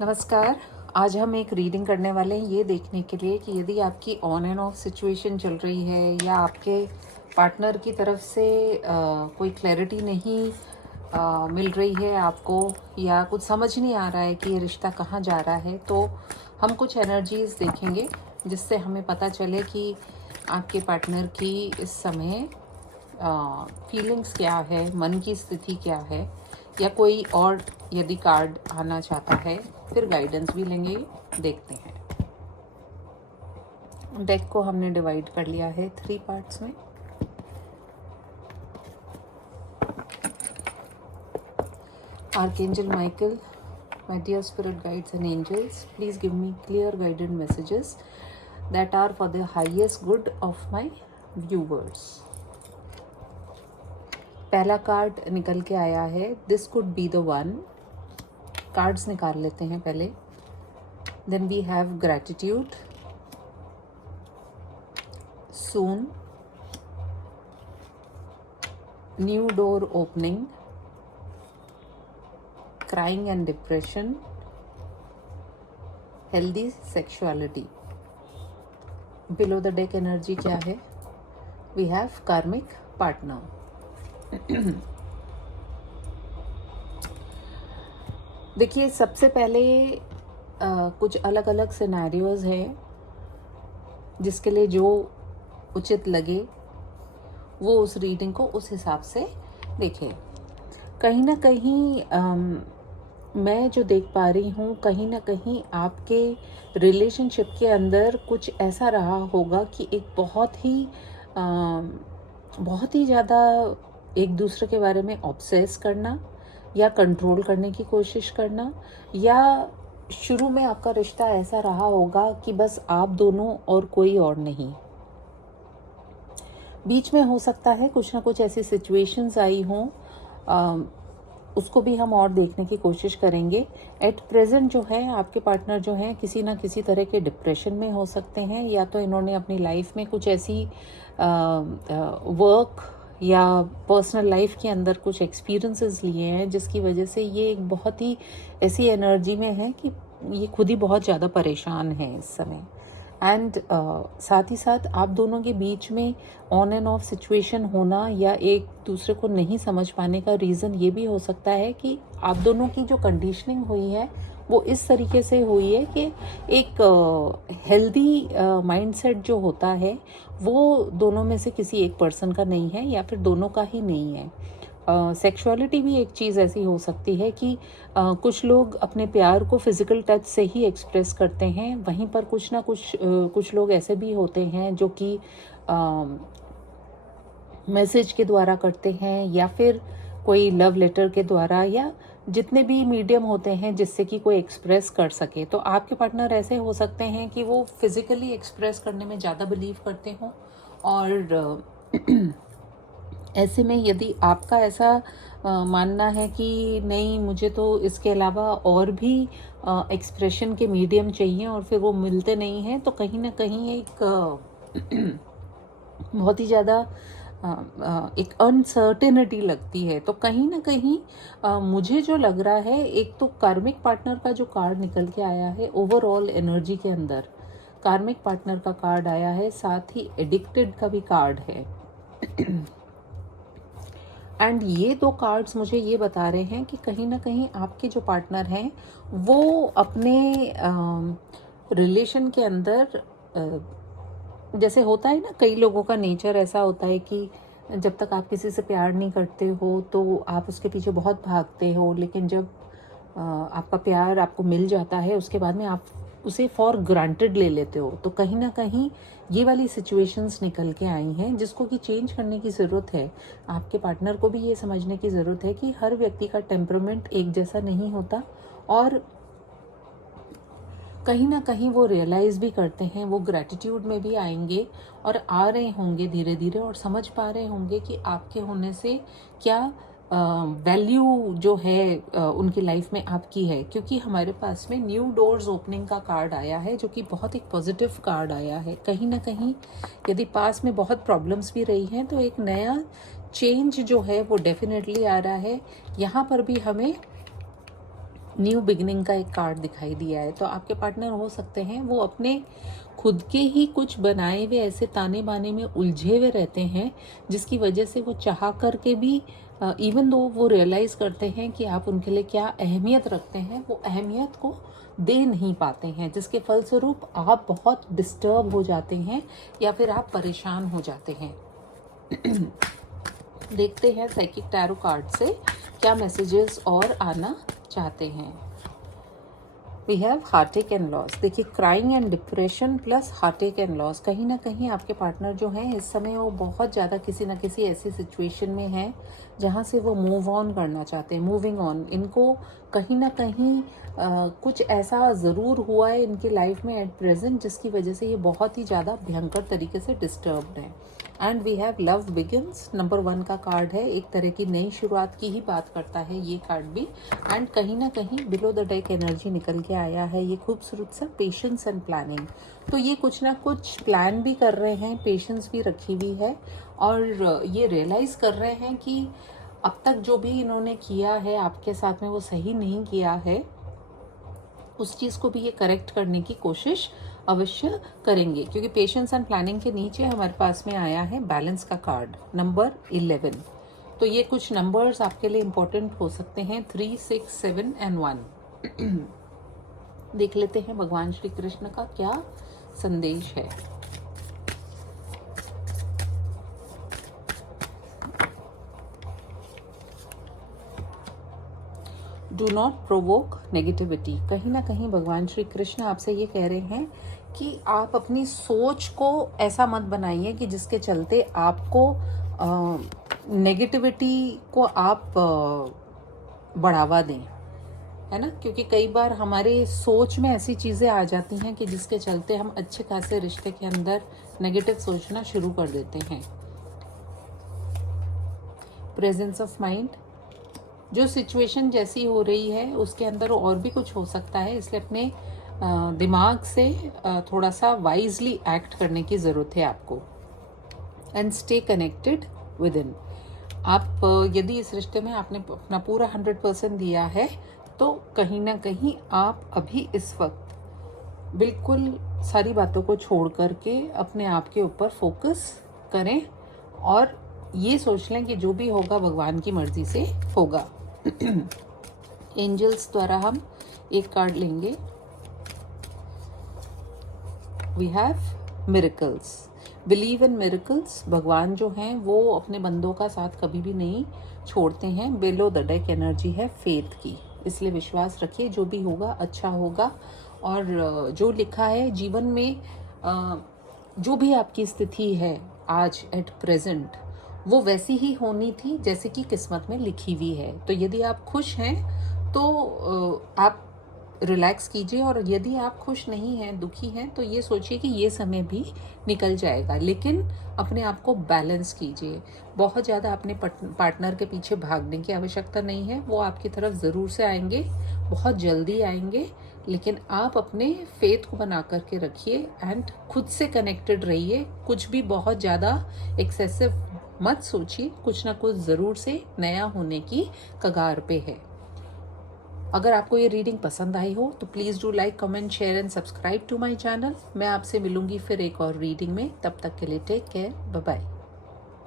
नमस्कार। आज हम एक रीडिंग करने वाले हैं ये देखने के लिए कि यदि आपकी ऑन एंड ऑफ सिचुएशन चल रही है या आपके पार्टनर की तरफ से कोई क्लैरिटी नहीं मिल रही है आपको, या कुछ समझ नहीं आ रहा है कि ये रिश्ता कहाँ जा रहा है, तो हम कुछ एनर्जीज देखेंगे जिससे हमें पता चले कि आपके पार्टनर की इस समय फीलिंग्स क्या है, मन की स्थिति क्या है, या कोई और यदि कार्ड आना चाहता है फिर गाइडेंस भी लेंगे। देखते हैं। डेक को हमने डिवाइड कर लिया है 3 पार्ट्स में। Archangel Michael, my dear spirit guides and angels, please give me clear guided messages that are for the highest good of my viewers. पहला कार्ड निकल के आया है, this could be the one. Cards निकाल लेते हैं पहले। Then we have gratitude, soon, new door opening, crying and depression, healthy sexuality. Below the deck energy क्या है? We have karmic partner. देखिए, सबसे पहले कुछ अलग अलग सिनेरियोज हैं जिसके लिए जो उचित लगे वो उस रीडिंग को उस हिसाब से देखें। कहीं ना कहीं मैं जो देख पा रही हूँ, कहीं ना कहीं आपके रिलेशनशिप के अंदर कुछ ऐसा रहा होगा कि एक बहुत ही ज़्यादा एक दूसरे के बारे में ऑब्सेस करना या कंट्रोल करने की कोशिश करना, या शुरू में आपका रिश्ता ऐसा रहा होगा कि बस आप दोनों और कोई और नहीं। बीच में हो सकता है कुछ ना कुछ ऐसी सिचुएशंस आई हों, उसको भी हम और देखने की कोशिश करेंगे। एट प्रेजेंट जो है आपके पार्टनर जो हैं किसी ना किसी तरह के डिप्रेशन में हो सकते हैं, या तो इन्होंने अपनी लाइफ में कुछ ऐसी वर्क या पर्सनल लाइफ के अंदर कुछ एक्सपीरियंसेस लिए हैं जिसकी वजह से ये एक बहुत ही ऐसी एनर्जी में है कि ये खुद ही बहुत ज़्यादा परेशान है इस समय। एंड साथ ही साथ आप दोनों के बीच में ऑन एंड ऑफ सिचुएशन होना या एक दूसरे को नहीं समझ पाने का रीज़न ये भी हो सकता है कि आप दोनों की जो कंडीशनिंग हुई है वो इस तरीके से हुई है कि एक हेल्दी माइंडसेट जो होता है वो दोनों में से किसी एक पर्सन का नहीं है, या फिर दोनों का ही नहीं है। सेक्सुअलिटी भी एक चीज़ ऐसी हो सकती है कि कुछ लोग अपने प्यार को फिज़िकल टच से ही एक्सप्रेस करते हैं, वहीं पर कुछ लोग ऐसे भी होते हैं जो कि मैसेज के द्वारा करते हैं, या फिर कोई लव लेटर के द्वारा, या जितने भी मीडियम होते हैं जिससे कि कोई एक्सप्रेस कर सके। तो आपके पार्टनर ऐसे हो सकते हैं कि वो फिज़िकली एक्सप्रेस करने में ज़्यादा बिलीव करते हों, और ऐसे में यदि आपका ऐसा मानना है कि नहीं, मुझे तो इसके अलावा और भी एक्सप्रेशन के मीडियम चाहिए और फिर वो मिलते नहीं हैं, तो कहीं ना कहीं एक बहुत ही ज़्यादा एक अनसर्टेनिटी लगती है। तो कहीं ना कहीं मुझे जो लग रहा है, एक तो कार्मिक पार्टनर का जो कार्ड निकल के आया है ओवरऑल एनर्जी के अंदर, कार्मिक पार्टनर का कार्ड आया है, साथ ही एडिक्टेड का भी कार्ड है। एंड ये दो कार्ड्स मुझे ये बता रहे हैं कि कहीं ना कहीं आपके जो पार्टनर हैं वो अपने रिलेशन के अंदर जैसे होता है ना, कई लोगों का नेचर ऐसा होता है कि जब तक आप किसी से प्यार नहीं करते हो तो आप उसके पीछे बहुत भागते हो, लेकिन जब आपका प्यार आपको मिल जाता है उसके बाद में आप उसे फॉर ग्रांटेड ले लेते हो। तो कहीं ना कहीं ये वाली सिचुएशंस निकल के आई हैं जिसको कि चेंज करने की ज़रूरत है। आपके पार्टनर को भी ये समझने की ज़रूरत है कि हर व्यक्ति का टेम्परामेंट एक जैसा नहीं होता, और कहीं ना कहीं वो रियलाइज़ भी करते हैं, वो ग्रैटिट्यूड में भी आएंगे और आ रहे होंगे धीरे धीरे, और समझ पा रहे होंगे कि आपके होने से क्या वैल्यू जो है उनकी लाइफ में आपकी है। क्योंकि हमारे पास में न्यू डोर्स ओपनिंग का कार्ड आया है जो कि बहुत एक पॉजिटिव कार्ड आया है। कहीं ना कहीं यदि पास में बहुत प्रॉब्लम्स भी रही हैं तो एक नया चेंज जो है वो डेफिनेटली आ रहा है। यहाँ पर भी हमें न्यू बिगिनिंग का एक कार्ड दिखाई दिया है। तो आपके पार्टनर हो सकते हैं वो अपने खुद के ही कुछ बनाए हुए ऐसे ताने बाने में उलझे हुए रहते हैं, जिसकी वजह से वो चाह करके भी इवन दो वो रियलाइज़ करते हैं कि आप उनके लिए क्या अहमियत रखते हैं, वो अहमियत को दे नहीं पाते हैं, जिसके फलस्वरूप आप बहुत डिस्टर्ब हो जाते हैं या फिर आप परेशान हो जाते हैं। देखते हैं साइकिक टैरो कार्ड से क्या मैसेजेस और आना चाहते हैं। We have heartache and loss. देखिए, crying and depression plus heartache and loss. कहीं ना कहीं आपके पार्टनर जो हैं इस समय वो बहुत ज़्यादा किसी न किसी ऐसी सिचुएशन में हैं जहाँ से वो मूव ऑन करना चाहते हैं, मूविंग ऑन। इनको कहीं ना कहीं कुछ ऐसा ज़रूर हुआ है इनकी लाइफ में एट प्रेजेंट जिसकी वजह से ये बहुत ही ज़्यादा भयंकर तरीके से डिस्टर्ब्ड हैं। And we have love begins. Number 1 का कार्ड है, एक तरह की नई शुरुआत की ही बात करता है ये कार्ड भी। एंड कहीं ना कहीं बिलो द डेक एनर्जी निकल के आया है ये खूबसूरत सा पेशेंस एंड प्लानिंग। तो ये कुछ ना कुछ प्लान भी कर रहे हैं, पेशेंस भी रखी हुई है और ये रियलाइज़ कर रहे हैं कि अब तक जो भी इन्होंने किया है आपके साथ में वो सही नहीं किया है, उस चीज़ को भी ये करेक्ट करने की कोशिश अवश्य करेंगे। क्योंकि पेशेंस एंड प्लानिंग के नीचे हमारे पास में आया है बैलेंस का कार्ड नंबर 11। तो ये कुछ नंबर्स आपके लिए इम्पोर्टेंट हो सकते हैं, 3, 6, 7 एंड 1। देख लेते हैं भगवान श्री कृष्ण का क्या संदेश है। Do not provoke negativity. कहीं ना कहीं भगवान श्री कृष्ण आपसे ये कह रहे हैं कि आप अपनी सोच को ऐसा मत बनाइए कि जिसके चलते आपको नेगेटिविटी को आप बढ़ावा दें, है ना। क्योंकि कई बार हमारे सोच में ऐसी चीज़ें आ जाती हैं कि जिसके चलते हम अच्छे खासे रिश्ते के अंदर नेगेटिव सोचना शुरू कर देते हैं। Presence of mind. जो सिचुएशन जैसी हो रही है उसके अंदर और भी कुछ हो सकता है, इसलिए अपने दिमाग से थोड़ा सा वाइजली एक्ट करने की ज़रूरत है आपको। And stay connected with in. आप यदि इस रिश्ते में आपने अपना पूरा 100% दिया है तो कहीं ना कहीं आप अभी इस वक्त बिल्कुल सारी बातों को छोड़ करके अपने आप के ऊपर फोकस करें और ये सोच लें कि जो भी होगा भगवान की मर्जी से होगा। एंजल्स द्वारा हम एक कार्ड लेंगे। We have miracles. Believe in miracles. भगवान जो हैं वो अपने बंदों का साथ कभी भी नहीं छोड़ते हैं। बिलो द डेक एनर्जी है फेथ की, इसलिए विश्वास रखिए जो भी होगा अच्छा होगा। और जो लिखा है जीवन में, जो भी आपकी स्थिति है आज एट प्रेजेंट, वो वैसी ही होनी थी जैसे कि किस्मत में लिखी हुई है। तो यदि आप खुश हैं तो आप रिलैक्स कीजिए, और यदि आप खुश नहीं हैं, दुखी हैं, तो ये सोचिए कि ये समय भी निकल जाएगा। लेकिन अपने आप को बैलेंस कीजिए। बहुत ज़्यादा अपने पार्टनर के पीछे भागने की आवश्यकता नहीं है, वो आपकी तरफ ज़रूर से आएंगे, बहुत जल्दी आएंगे। लेकिन आप अपने फेथ को बना करके रखिए एंड खुद से कनेक्टेड रहिए। कुछ भी बहुत ज़्यादा एक्सेसिव मत सोचिए, कुछ ना कुछ ज़रूर से नया होने की कगार पे है। अगर आपको ये रीडिंग पसंद आई हो तो please do like, comment, share and subscribe to my channel. मैं आपसे मिलूंगी फिर एक और रीडिंग में। तब तक के लिए टेक केयर, बाय बाय।